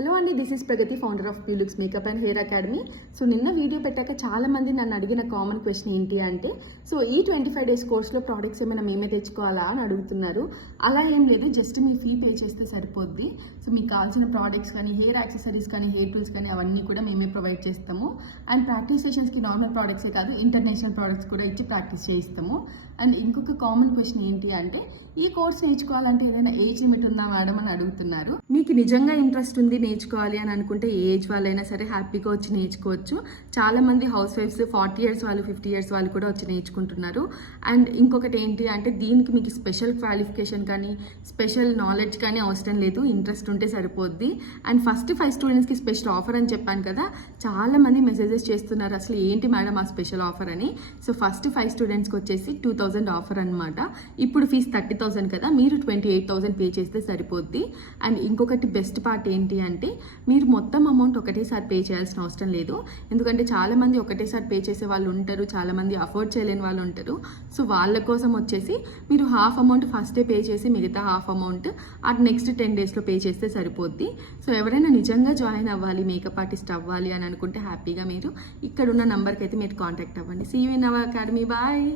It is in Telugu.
హలో అండి, this is Pragathi, founder of Pyulux makeup and hair academy. So నిన్న వీడియో పెట్టాక చాలా మంది నన్ను అడిగిన కామన్ క్వశ్చన్ ఏంటి అంటే, సో ఈ 25 డేస్ కోర్స్లో ప్రోడక్ట్స్ ఏమైనా మేమే తెచ్చుకోవాలా అని అడుగుతున్నారు. అలా ఏం లేదు, జస్ట్ మీ ఫీ పే చేస్తే సరిపోద్ది. సో మీకు కావాల్సిన ప్రోడక్ట్స్ కానీ, హెయిర్ యాక్సెసరీస్ కానీ, హెయిర్ టూల్స్ కానీ అవన్నీ కూడా మేమే ప్రొవైడ్ చేస్తాము. అండ్ ప్రాక్టీస్ సెషన్స్కి నార్మల్ ప్రోడక్ట్సే కాదు, ఇంటర్నేషనల్ ప్రోడక్ట్స్ కూడా ఇచ్చి ప్రాక్టీస్ చేయిస్తాము. అండ్ ఇంకొక కామన్ క్వశ్చన్ ఏంటి అంటే, ఈ కోర్స్ నేర్చుకోవాలంటే ఏదైనా ఏజ్ లిమిట్ ఉందా మేడం అని అడుగుతున్నారు. మీకు నిజంగా ఇంట్రెస్ట్ ఉంది నేర్చుకోవాలి అని అనుకుంటే ఏ ఏజ్ వాళ్ళైనా సరే హ్యాపీగా వచ్చి నేర్చుకోవచ్చు. చాలామంది హౌస్ వైఫ్స్ 40 ఇయర్స్ వాళ్ళు, 50 ఇయర్స్ వాళ్ళు కూడా వచ్చి నేర్చుకుంటున్నారు. అండ్ ఇంకొకటి ఏంటి అంటే, దీనికి మీకు స్పెషల్ క్వాలిఫికేషన్ కానీ స్పెషల్ నాలెడ్జ్ కానీ అవసరం లేదు, ఇంట్రెస్ట్ ఉంటే సరిపోద్ది. అండ్ ఫస్ట్ 5 స్టూడెంట్స్కి స్పెషల్ ఆఫర్ అని చెప్పాను కదా, చాలామంది మెసేజెస్ చేస్తున్నారు అసలు ఏంటి మేడం ఆ స్పెషల్ ఆఫర్ అని. సో ఫస్ట్ 5 స్టూడెంట్స్కి వచ్చేసి 2000 ఆఫర్ అనమాట. ఇప్పుడు ఫీజు 30,000 కదా, మీరు 28,000 పే చేస్తే సరిపోద్ది. అండ్ ఇంకొకటి బెస్ట్ పార్ట్ ఏంటి అంటే, మీరు మొత్తం అమౌంట్ ఒకటేసారి పే చేయాల్సిన అవసరం లేదు. ఎందుకంటే చాలామంది ఒకటేసారి పే చేసే వాళ్ళు ఉంటారు, చాలామంది అఫోర్డ్ చేయలేని వాళ్ళు ఉంటారు. సో వాళ్ళ కోసం వచ్చేసి మీరు హాఫ్ అమౌంట్ ఫస్టే పే చేసి మిగతా హాఫ్ అమౌంట్ నెక్స్ట్ 10 డేస్లో పే చేస్తే సరిపోద్ది. సో ఎవరైనా నిజంగా జాయిన్ అవ్వాలి, మేకప్ ఆర్టిస్ట్ అవ్వాలి అని అనుకుంటే హ్యాపీగా మీరు ఇక్కడ ఉన్న నంబర్కి అయితే మీరు కాంటాక్ట్ అవ్వండి. See you in our academy. Bye.